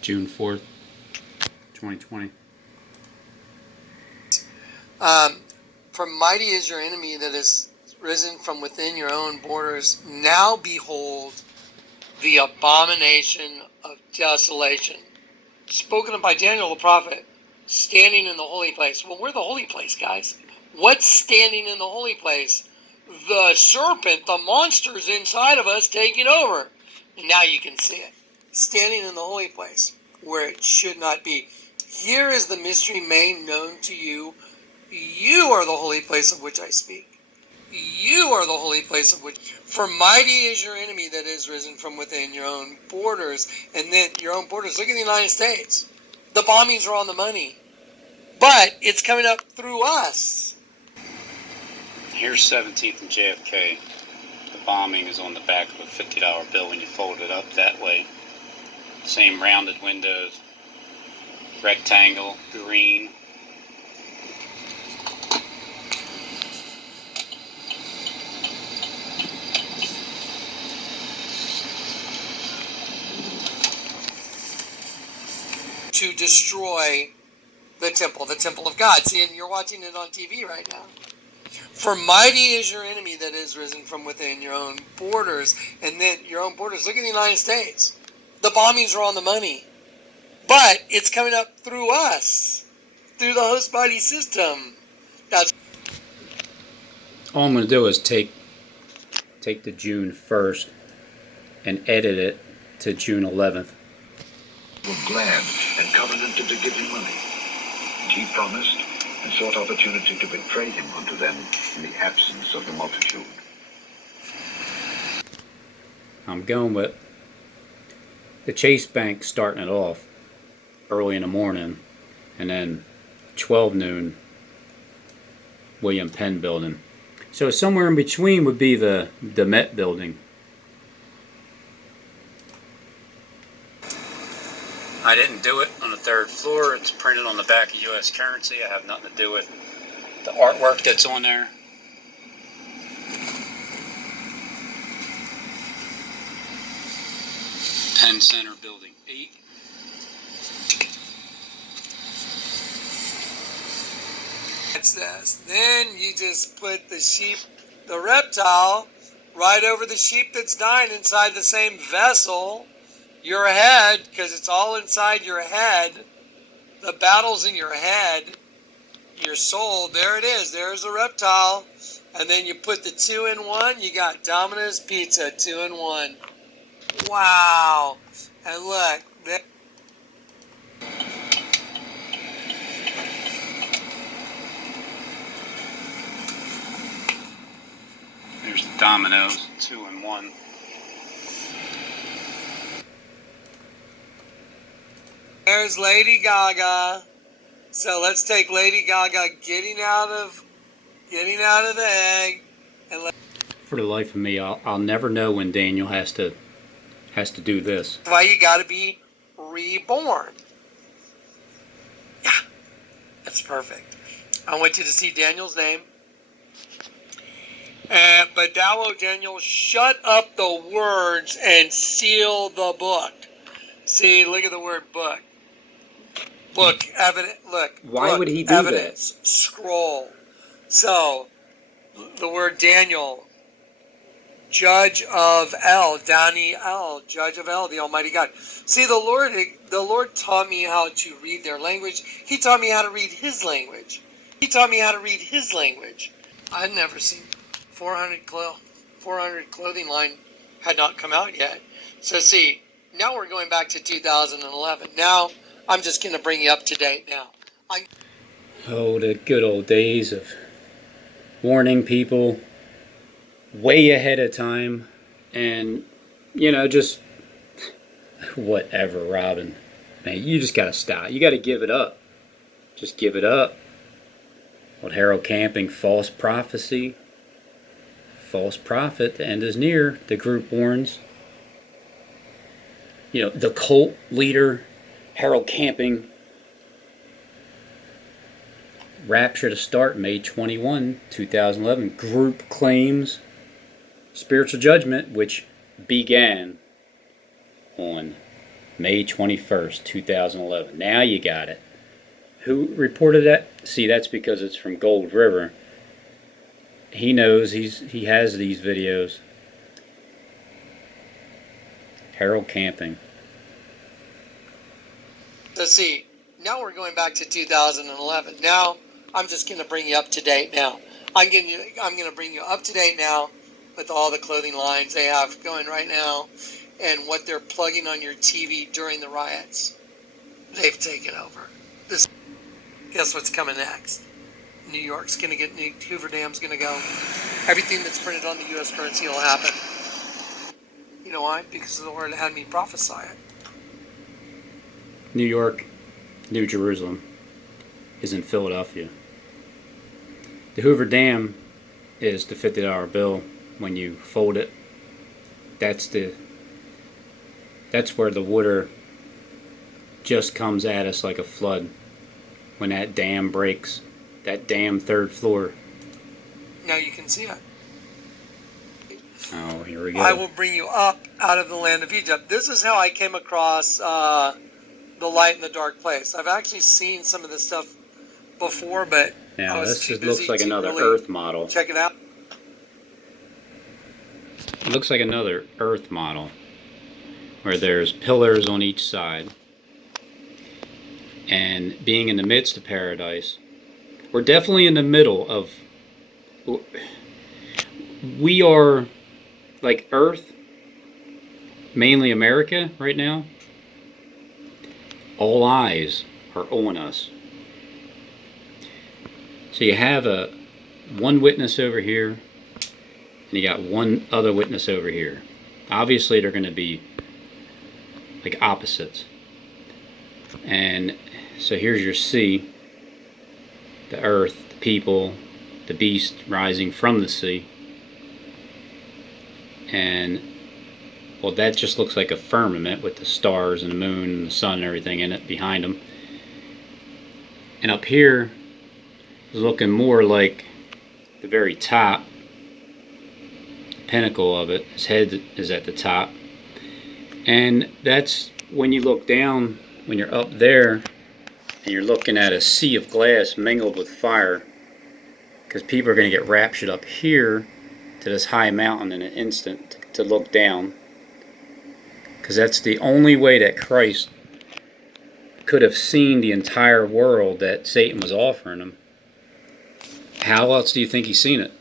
June 4th, 2020. For mighty is your enemy that is risen from within your own borders. Now behold the abomination of desolation, spoken of by Daniel the prophet, standing in the holy place. Well, we're the holy place, guys. What's standing in the holy place? The serpent, the monster's inside of us taking over. And now you can see it. Standing in the holy place where it should not be. Here is the mystery made known to you. You are the holy place of which I speak. You are the holy place of which. For mighty is your enemy that is risen from within your own borders. And then your own borders. Look at the United States. The bombings are on the money. But it's coming up through us. Here's 17th and JFK. The bombing is on the back of a $50 bill when you fold it up that way. Same rounded windows. Rectangle, green. To destroy the temple of God. See, and you're watching it on TV right now. For mighty is your enemy that is risen from within your own borders. And then your own borders. Look at the United States. The bombings are on the money. But it's coming up through us. Through the host body system. That's All I'm going to do is take the June 1st and edit it to June 11th. Were glad and covenanted to give him money. And he promised and sought opportunity to betray him unto them in the absence of the multitude. I'm going with the Chase Bank starting it off early in the morning, and then 12 noon, William Penn building. So somewhere in between would be the Met building. I didn't do it on the 3rd floor. It's printed on the back of U.S. currency. I have nothing to do with the artwork that's on there. Penn Center Building 8. That's this. Then you just put the sheep, the reptile, right over the sheep that's dying inside the same vessel. Your head, because it's all inside your head. The battle's in your head. Your soul, there it is. There's a reptile. And then you put the 2-in-1. You got Domino's Pizza 2-in-1. Wow. And look. There's the Domino's 2-in-1. There's Lady Gaga. So let's take Lady Gaga getting out of the egg. And For the life of me, I'll never know when Daniel has to do this. that's why you got to be reborn. Yeah, that's perfect. I want you to see Daniel's name. But thou, O Daniel, shut up the words and seal the book. See, look at the word book. Book, evidence, look. Why book, would he do evidence, that? Scroll. So, the word Daniel, Judge of El, Dani El, Judge of El, the Almighty God. See, the Lord taught me how to read their language. He taught me how to read His language. He taught me how to read His language. I'd never seen 400 clothing line had not come out yet. So see, now we're going back to 2011. Now, I'm just going to bring you up to date now. Oh, the good old days of warning people way ahead of time, and just whatever, Robin. Man, you just gotta stop. You gotta give it up. Just give it up. Old Harold Camping, false prophecy, false prophet. The end is near. The group warns. The cult leader, Harold Camping. Rapture to start May 21, 2011. Group claims spiritual judgment, which began on May 21st, 2011. Now you got it. Who reported that? See, that's because it's from Gold River. He knows, he has these videos. Harold Camping. So see, now we're going back to 2011. Now I'm just going to bring you up to date now. I'm going to bring you up to date now with all the clothing lines they have going right now and what they're plugging on your TV during the riots. They've taken over. Guess what's coming next? New York's going to get nuked. Hoover Dam's going to go. Everything that's printed on the U.S. currency will happen. You know why? Because the Lord had me prophesy it. New York, New Jerusalem is in Philadelphia. The Hoover Dam is the $50 bill. When you fold it, that's where the water just comes at us like a flood. When that dam breaks, that dam 3rd floor. Now you can see it. Oh, here we go. I will bring you up out of the land of Egypt. This is how I came across the light in the dark place. I've actually seen some of this stuff before, but now I was this too just looks busy like to another really Earth model. check it out. It looks like another Earth model where there's pillars on each side. And being in the midst of paradise, we're definitely in the middle of, we are like Earth, mainly America right now. All eyes are on us. So you have one witness over here, and you got one other witness over here. Obviously they're going to be like opposites. And so here's your sea, the earth, the people, the beast rising from the sea. And, well, that just looks like a firmament with the stars and the moon and the sun and everything in it behind them. And up here is looking more like the very top, the pinnacle of it. His head is at the top. And that's when you look down, when you're up there, and you're looking at a sea of glass mingled with fire, because people are going to get raptured up here to this high mountain in an instant to look down, because that's the only way that Christ could have seen the entire world that Satan was offering him. How else do you think he's seen it?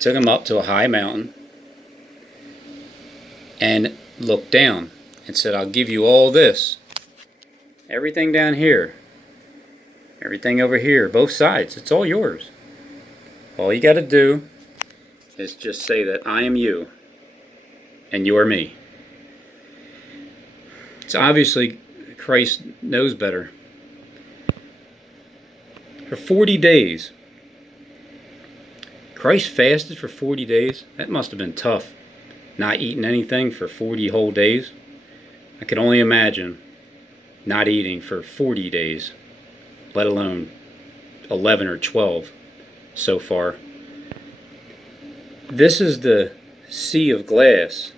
Took him up to a high mountain and looked down and said, I'll give you all this. Everything down here, everything over here, both sides, it's all yours. All you got to do is just say that I am you and you're me. It's obviously Christ knows better. For 40 days, Christ fasted for 40 days. That must have been tough, not eating anything for 40 whole days. I could only imagine not eating for 40 days, let alone 11 or 12 so far. This is the sea of glass.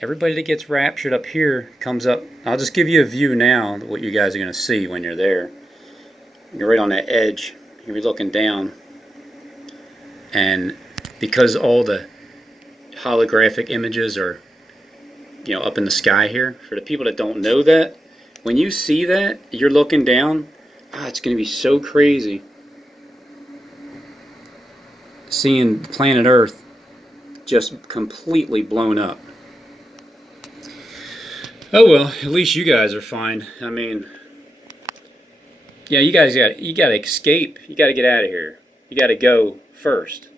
Everybody that gets raptured up here comes up. I'll just give you a view now of what you guys are going to see when you're there. You're right on that edge. You'll be looking down. And because all the holographic images are, you know, up in the sky here, for the people that don't know that, when you see that, you're looking down, it's going to be so crazy seeing planet Earth just completely blown up. Oh well, at least you guys are fine. I mean, yeah, you guys got to escape. You got to get out of here. You got to go first.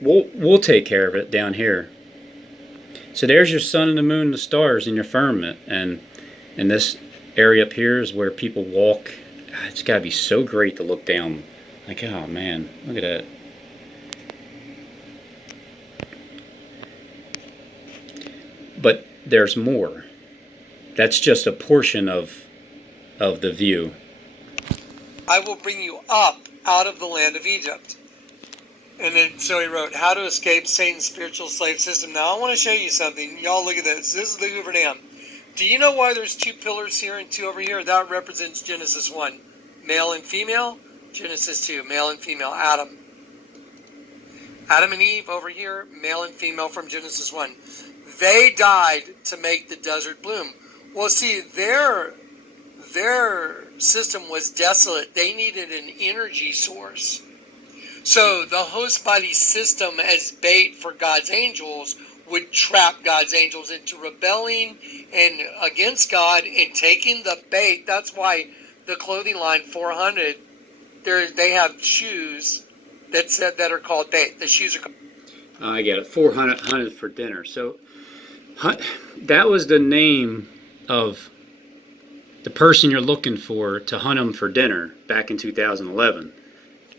We'll take care of it down here. So there's your sun and the moon and the stars in your firmament, and this area up here is where people walk. It's got to be so great to look down. Like, oh man, look at that. But there's more. That's just a portion of the view. I will bring you up out of the land of Egypt. And then so he wrote, How to Escape Satan's Spiritual Slave System. Now I want to show you something. Y'all look at this. This is the Hoover Dam. Do you know why there's 2 pillars here and 2 over here? That represents Genesis 1, male and female. Genesis 2, male and female, Adam. Adam and Eve over here, male and female from Genesis 1. They died to make the desert bloom. Well, see, their system was desolate. They needed an energy source. So the host body system as bait for God's angels would trap God's angels into rebelling and against God and taking the bait. That's why the clothing line 400, they have shoes that are called bait. The shoes are called... I get it. 400 hunted for dinner. So that was the name of the person you're looking for to hunt them for dinner back in 2011.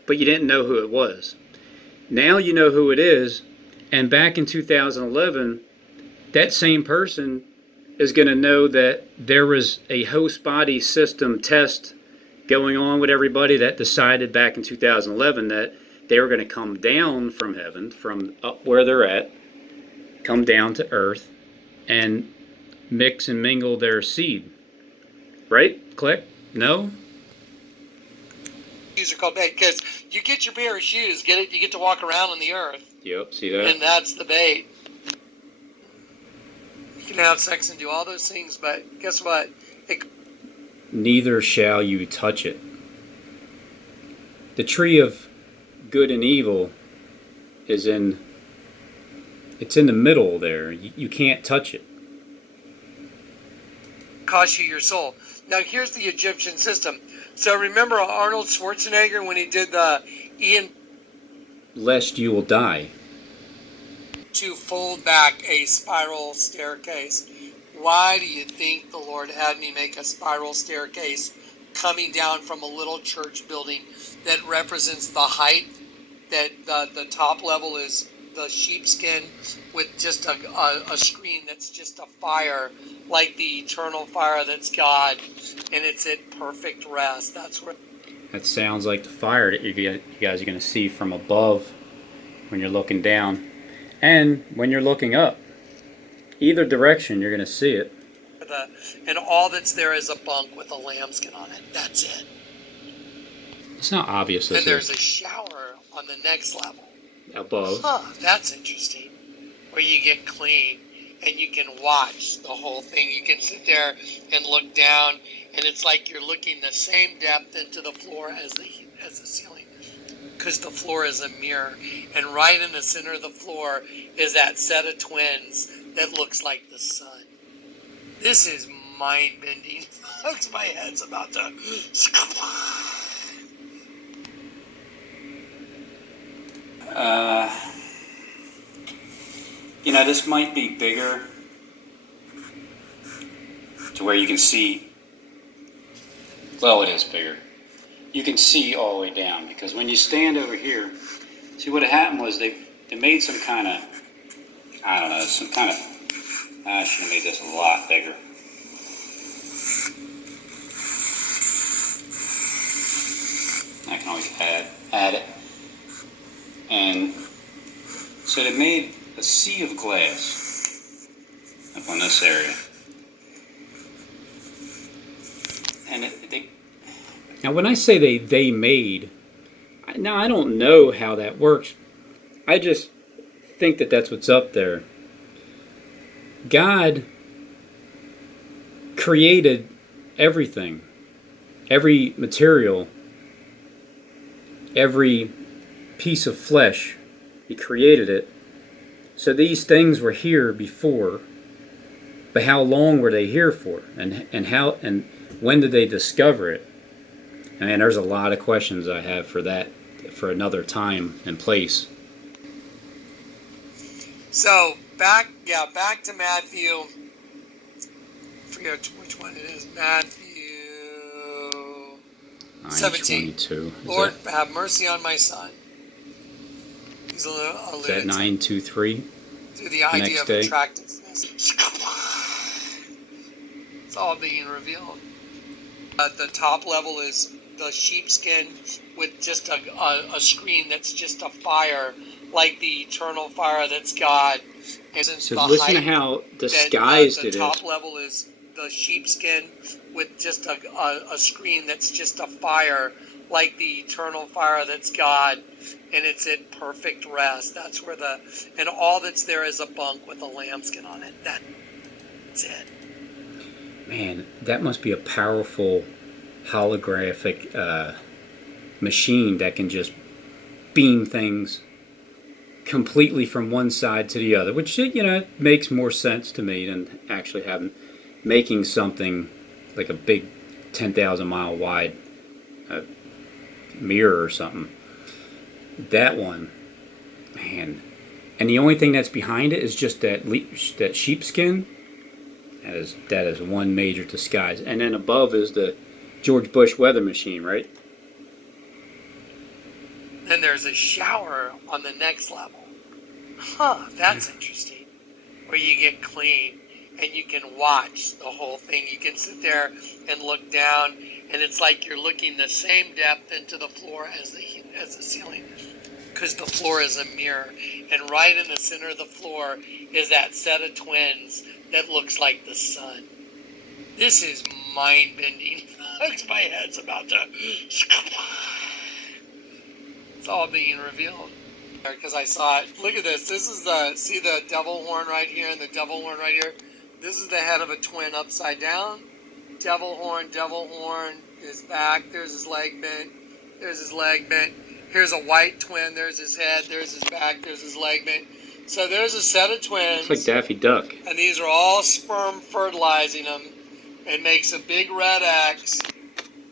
But you didn't know who it was. Now you know who it is, and back in 2011, that same person is going to know that there was a host body system test going on with everybody that decided back in 2011 that they were going to come down from heaven, from up where they're at, come down to earth, and mix and mingle their seed. Right? Click? No? Shoes are called bait because you get your pair of shoes, get it, you get to walk around on the earth. Yep, see that? And that's the bait. You can have sex and do all those things, but guess what? Neither shall you touch it. The tree of good and evil it's in the middle there. You can't touch it. Cost you your soul. Now here's the Egyptian system. So remember Arnold Schwarzenegger when he did the Ian... Lest you will die. To fold back a spiral staircase. Why do you think the Lord had me make a spiral staircase coming down from a little church building that represents the height, that the top level is the sheepskin with just a screen that's just a fire, like the eternal fire that's God, and it's at perfect rest. That's where... That sounds like the fire that you guys are going to see from above when you're looking down and when you're looking up. Either direction, you're going to see it. And all that's there is a bunk with a lambskin on it. That's it. It's not obvious. And there's a shower on the next level. Above. That's interesting. Where you get clean and you can watch the whole thing. You can sit there and look down, and it's like you're looking the same depth into the floor as the ceiling, because the floor is a mirror, and right in the center of the floor is that set of twins that looks like the sun. This is mind-bending. My head's about to... This might be bigger to where you can see. Well, it is bigger. You can see all the way down, because when you stand over here, see what had happened was they made some kind of, I don't know, some kind of, I should have made this a lot bigger. I can always add it. And so they made a sea of glass up on this area. And now when I say they made, now I don't know how that works. I just think that that's what's up there. God created everything, every material, every piece of flesh. He created it. So these things were here before, but how long were they here for? And how and when did they discover it? I mean, there's a lot of questions I have for that, for another time and place. So back to Matthew. I forget which one it is. Matthew 17. Lord, have mercy on my son. He's alluded is that 9:23? To the idea of attractiveness. It's all being revealed. The top level is the sheepskin with just a screen that's just a fire, like the eternal fire that's God. And so listen to how disguised it is. The top level is the sheepskin with just a screen that's just a fire, like the eternal fire that's God, and it's at perfect rest. That's where and all that's there is a bunk with a lambskin on it. That's it. Man, that must be a powerful holographic machine that can just beam things completely from one side to the other, which, you know, makes more sense to me than actually making something like a big 10,000 mile wide mirror or something. That one, man, and the only thing that's behind it is just that sheepskin. That is one major disguise, and then above is the George Bush weather machine, right? Then there's a shower on the next level. Huh, that's interesting. Where you get clean and you can watch the whole thing. You can sit there and look down, and it's like you're looking the same depth into the floor as the ceiling, because the floor is a mirror. And right in the center of the floor is that set of twins that looks like the sun. This is mind-bending. My head's about to... It's all being revealed. Because I saw it. Look at this. This is see the devil horn right here and the devil horn right here? This is the head of a twin upside down. Devil horn, his back. There's his leg bent. There's his leg bent. Here's a white twin. There's his head. There's his back. There's his leg bent. So there's a set of twins. It's like Daffy Duck. And these are all sperm fertilizing them. It makes a big red X.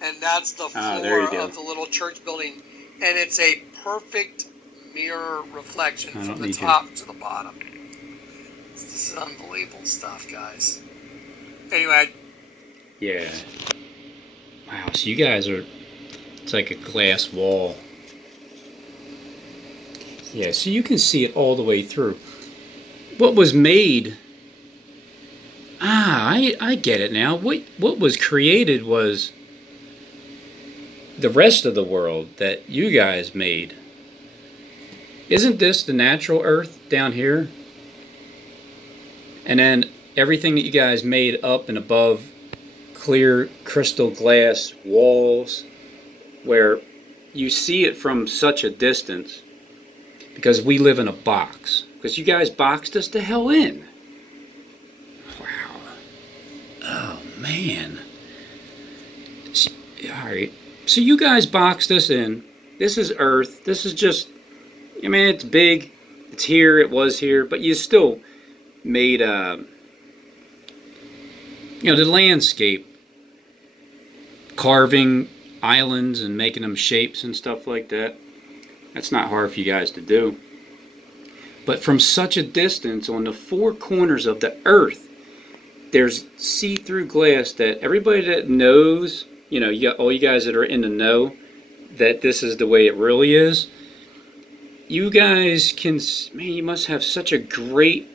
And that's the floor of the little church building. And it's a perfect mirror reflection from the top to the bottom. This is unbelievable stuff, guys. Anyway. Yeah. Wow, so you guys are... It's like a glass wall. Yeah, so you can see it all the way through. What was made... I get it now. What was created was the rest of the world that you guys made. Isn't this the natural earth down here? And then everything that you guys made up and above, clear crystal glass walls, where you see it from such a distance, because we live in a box. Because you guys boxed us the hell in. Wow. Oh, man. Alright. So you guys boxed us in. This is Earth. This is just... I mean, it's big. It's here. It was here. But you still made, the landscape. Carving islands and making them shapes and stuff like that. That's not hard for you guys to do. But from such a distance, on the four corners of the earth, there's see-through glass that everybody that knows, all you guys that are in the know, that this is the way it really is, you guys can, man, you must have such a great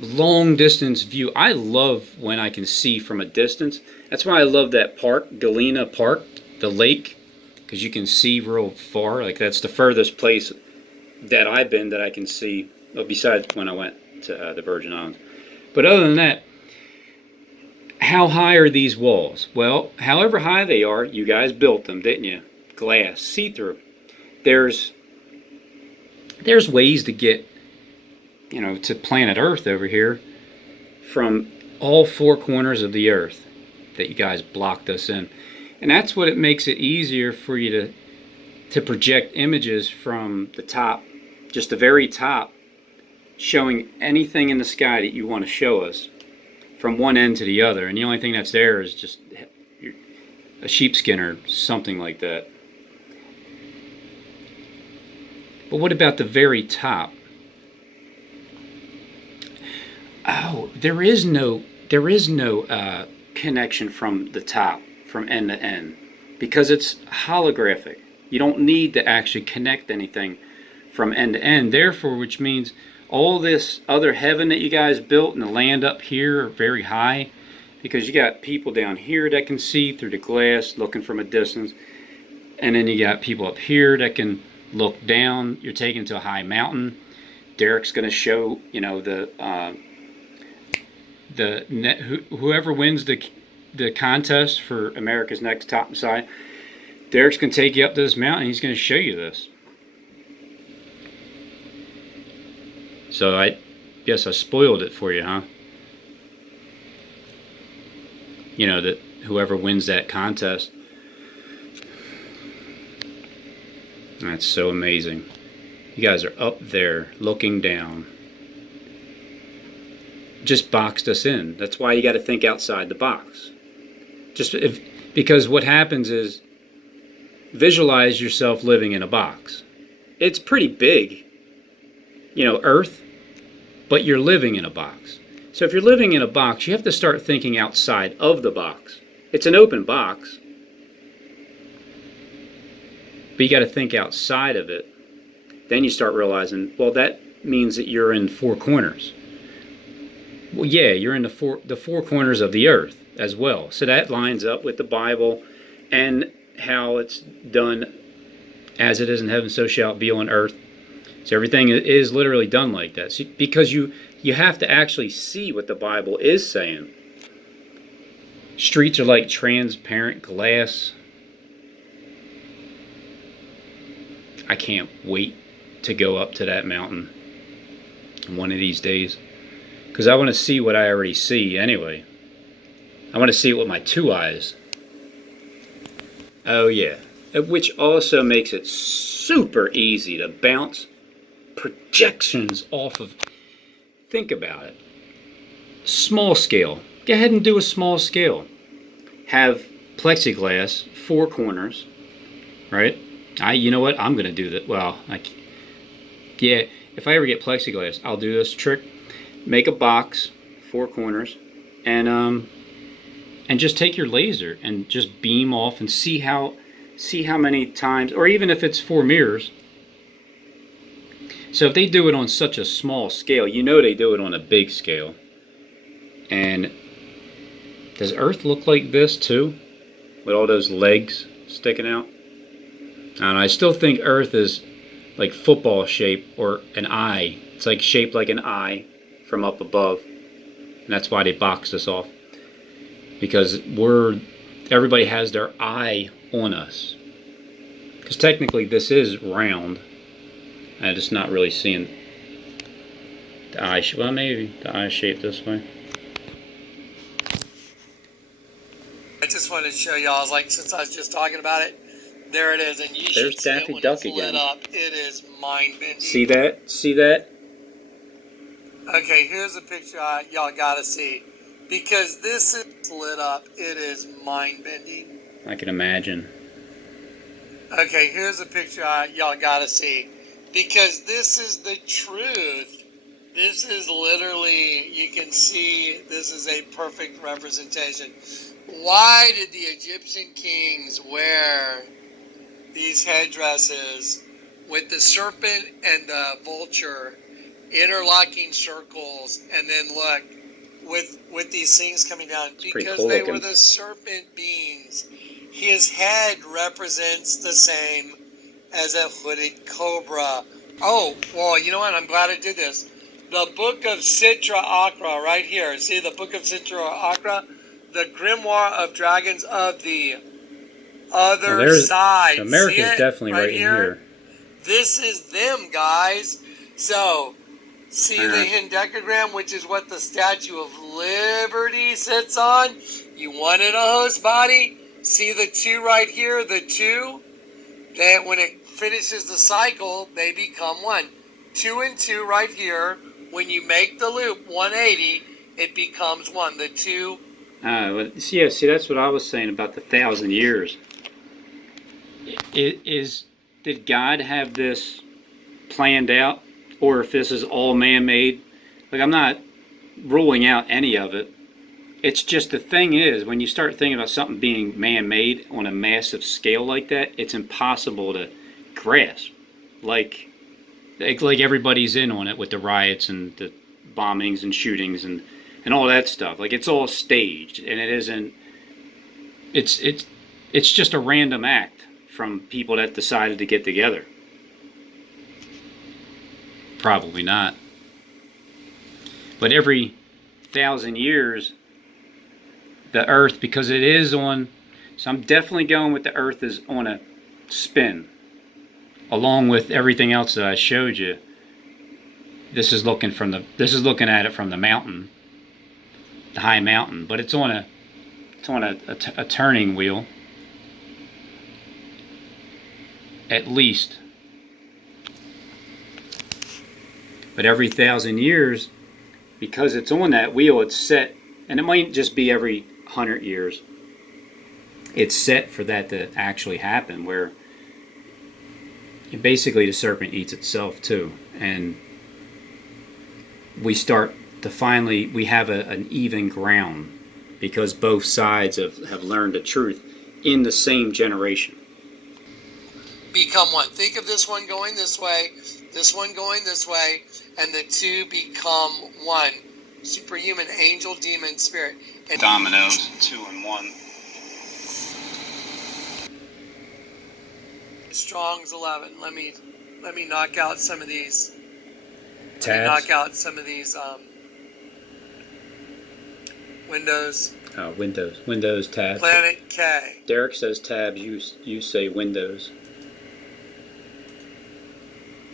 long distance view. I love when I can see from a distance. That's why I love that park, Galena Park, the lake, because you can see real far. Like, that's the furthest place that I've been that I can see, well, besides when I went to the Virgin Islands. But other than that, how high are these walls? Well, however high they are, you guys built them, didn't you? Glass, see-through. There's ways to get, to planet Earth over here from all four corners of the Earth that you guys blocked us in. And that's what it makes it easier for you to project images from the top, just the very top, showing anything in the sky that you want to show us from one end to the other. And the only thing that's there is just a sheepskin or something like that. But what about the very top? Oh, there is no connection from the top, from end to end, because it's holographic. You don't need to actually connect anything from end to end. Therefore, which means all this other heaven that you guys built and the land up here are very high, because you got people down here that can see through the glass looking from a distance, and then you got people up here that can look down. You're taken to a high mountain. Derek's going to show, whoever wins the contest for America's Next Top Messiah, Derek's gonna take you up to this mountain. He's gonna show you this. So I guess I spoiled it for you, huh? You know, that whoever wins that contest. That's so amazing. You guys are up there looking down. Just boxed us in. That's why you got to think outside the box. Because what happens is, visualize yourself living in a box. It's pretty big, you know, Earth, but you're living in a box. So if you're living in a box, you have to start thinking outside of the box. It's an open box, but you got to think outside of it. Then you start realizing, well, that means that you're in four corners. Well, yeah, you're in the four corners of the earth as well. So that lines up with the Bible and how it's done, as it is in heaven, so shall it be on earth. So everything is literally done like that. So, because you have to actually see what the Bible is saying. Streets are like transparent glass. I can't wait to go up to that mountain one of these days, because I want to see what I already see anyway. I want to see it with my two eyes. Oh yeah, which also makes it super easy to bounce projections off of. Think about it. Small scale. Go ahead and do a small scale. Have plexiglass, four corners, right? You know what? I'm gonna do that. Well, yeah. If I ever get plexiglass, I'll do this trick. Make a box, four corners, and just take your laser and just beam off and see how many times, or even if it's four mirrors. So if they do it on such a small scale, you know they do it on a big scale. And does Earth look like this too? With all those legs sticking out? I don't know, I still think Earth is like football shape, or an eye. It's like shaped like an eye from up above. And that's why they boxed us off. Because everybody has their eye on us. Because technically this is round. I'm just not really seeing the eye shape. Well, maybe the eye shape this way. I just wanted to show y'all, like, since I was just talking about it, there it is, and you There's should see Daffy it when Duck it's again. lit up. It is mind-bending. See that? See that? Okay, here's a picture y'all gotta see. Because this is lit up, it is mind-bending. I can imagine. Okay, here's a picture y'all gotta see. Because this is the truth. This is literally, you can see, this is a perfect representation. Why did the Egyptian kings wear these headdresses with the serpent and the vulture interlocking circles, and then look, with these things coming down? It's pretty because cool they looking. were the serpent beings. His head represents the same as a hooded cobra. Oh, well, you know what? I'm glad I did this. The Book of Sitra Achra, right here. See the Book of Sitra Achra? The Grimoire of Dragons of the Other Side. America's See it? definitely right in here. This is them, guys. So, see the hendecagram, which is what the Statue of Liberty sits on? You wanted a host body? See the two right here, the two? That when it finishes the cycle, they become one. 2 and 2 right here. When you make the loop 180, it becomes one. The two. See, that's what I was saying about the 1,000 years. Did God have this planned out, or if this is all man-made? Like, I'm not ruling out any of it. It's just, the thing is, when you start thinking about something being man-made on a massive scale like that, it's impossible to grasp. Like everybody's in on it with the riots and the bombings and shootings and all that stuff. Like, it's all staged, and it isn't. It's just a random act from people that decided to get together. Probably not. But every thousand years, the Earth, because it is on, so I'm definitely going with the Earth is on a spin, along with everything else that I showed you. This is looking at it from the mountain, the high mountain, but it's on a turning wheel, at least. But every 1,000 years, because it's on that wheel, it's set, and it might just be every 100 years. It's set for that to actually happen, where basically the serpent eats itself too, and we start to finally, we have an even ground, because both sides have learned the truth in the same generation. Become one. Think of this one going this way, this one going this way, and the two become one. Superhuman, angel, demon, spirit. And Dominoes, 2 and 1. Strong's 11. Let me knock out some of these. Tabs. Let me knock out some of these windows. Oh, Windows tabs. Planet K. Derek says tabs. You say Windows.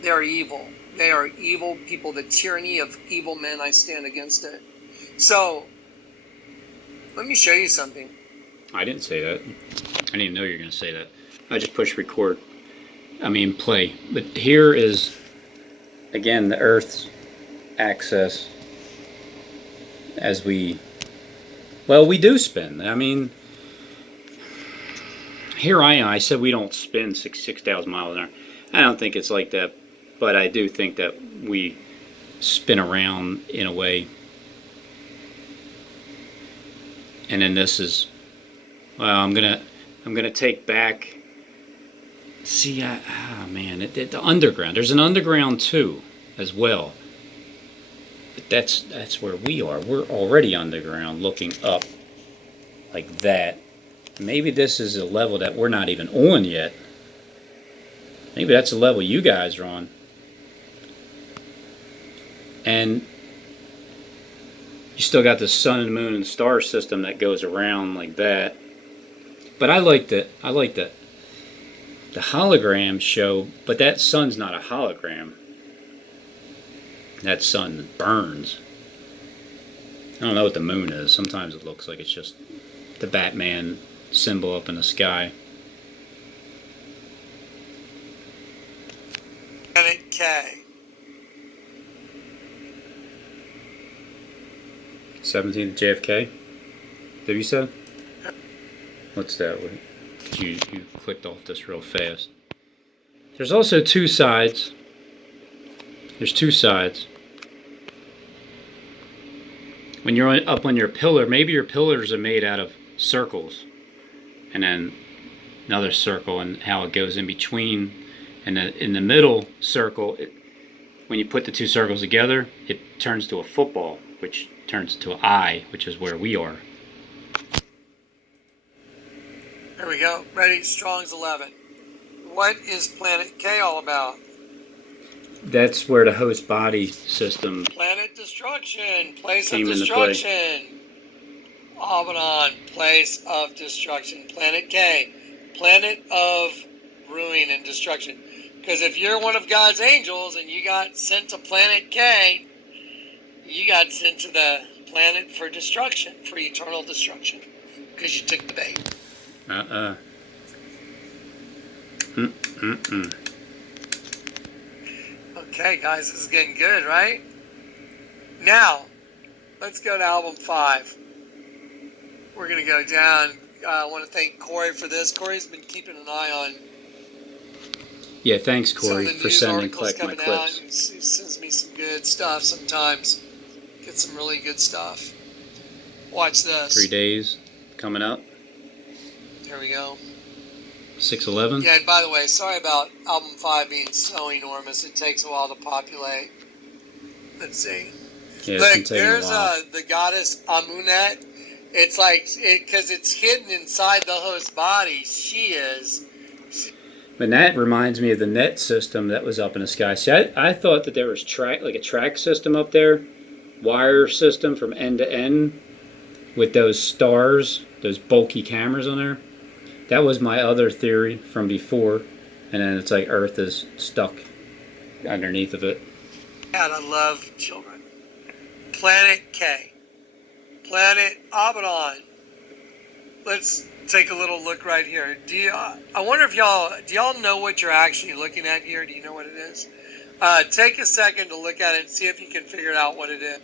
They are evil. They are evil people. The tyranny of evil men, I stand against it. So, let me show you something. I didn't say that. I didn't even know you were going to say that. I just pushed record. Play. But here is, again, the Earth's axis as we do spin. Here I am. I said we don't spin 6,000 miles an hour. I don't think it's like that, but I do think that we spin around in a way. And then this is, I'm gonna take back. See, the underground. There's an underground too, as well. But that's where we are. We're already underground, looking up like that. Maybe this is a level that we're not even on yet. Maybe that's the level you guys are on. And you still got the sun and moon and star system that goes around like that. But I like the hologram show, but that sun's not a hologram. That sun burns. I don't know what the moon is. Sometimes it looks like it's just the Batman symbol up in the sky. Planet K. 17th JFK? Did you say? What's that? You clicked off this real fast. There's also two sides. There's two sides. When you're up on your pillar, maybe your pillars are made out of circles, and then another circle, and how it goes in between. And in the middle circle, when you put the two circles together, it turns to a football, which turns to an eye, which is where we are. Here we go. Ready? Strong's 11. What is Planet K all about? That's where the host body system. Planet destruction. Place of Came into destruction. Abaddon. Place of destruction. Planet K. Planet of ruin and destruction. Because if you're one of God's angels and you got sent to Planet K, you got sent to the planet for destruction, for eternal destruction. Because you took the bait. Okay, guys, this is getting good, right? Now, let's go to album 5. We're going to go down. I want to thank Corey for this. Corey's been keeping an eye on Yeah, thanks, Corey, some of the for news sending articles Collect My coming out. Clips. And he sends me some good stuff sometimes. Get some really good stuff. Watch this. 3 days coming up. Here we go. 6/11. Yeah, and by the way, sorry about album 5 being so enormous. It takes a while to populate. Let's see. Yeah, Look, it's been taking there's a while. the goddess Amunet. It's like, because it's hidden inside the host body. She is. But that reminds me of the net system that was up in the sky. See, I thought that there was a track system up there, wire system from end to end with those stars, those bulky cameras on there. That was my other theory from before. And then it's like Earth is stuck underneath of it. God, I love children. Planet K. Planet Abaddon. Let's take a little look right here. I wonder if do y'all know what you're actually looking at here? Do you know what it is? Take a second to look at it and see if you can figure out what it is.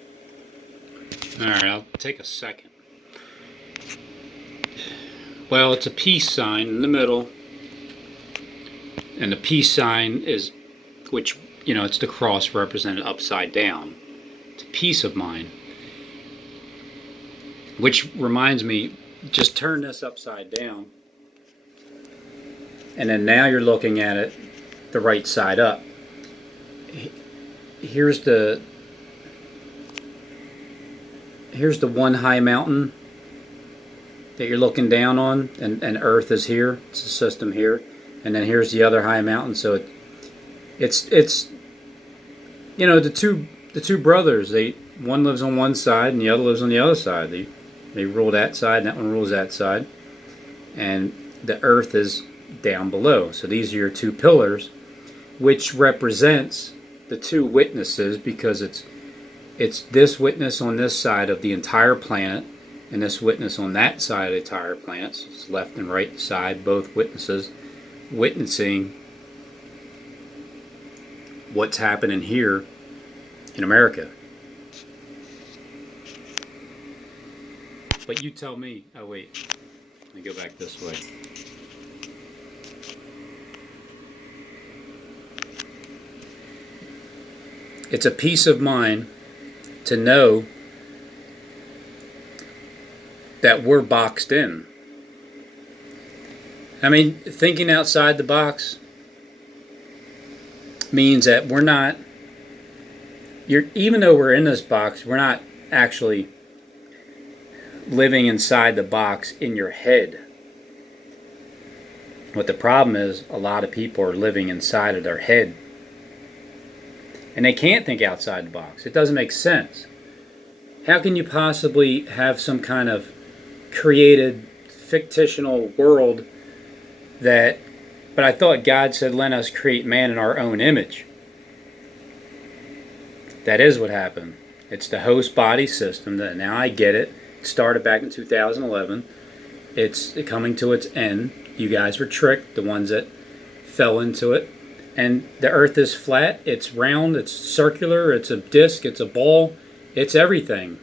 Alright, I'll take a second. Well, it's a peace sign in the middle. And the peace sign is, which, you know, it's the cross represented upside down. It's a piece of mind. Which reminds me, just turn this upside down. And then now you're looking at it the right side up. Here's the one high mountain that you're looking down on, and Earth is here. It's a system here. And then here's the other high mountain. So it's you know, the two brothers, one lives on one side and the other lives on the other side. They rule that side and that one rules that side. And the Earth is down below. So these are your two pillars, which represents the two witnesses, because it's this witness on this side of the entire planet and this witness on that side of the entire planet. So it's left and right side, both witnesses witnessing what's happening here in America. But you tell me. Oh wait, let me go back this way. It's a peace of mind to know that we're boxed in. I mean, thinking outside the box means that we're not, even though we're in this box, we're not actually living inside the box in your head. What the problem is, a lot of people are living inside of their head. And they can't think outside the box. It doesn't make sense. How can you possibly have some kind of created fictional world that, but I thought God said, let us create man in our own image. That is what happened. It's the host body system. That now I get it. It started back in 2011. It's coming to its end. You guys were tricked, the ones that fell into it. And the Earth is flat, it's round, it's circular, it's a disc, it's a ball, it's everything.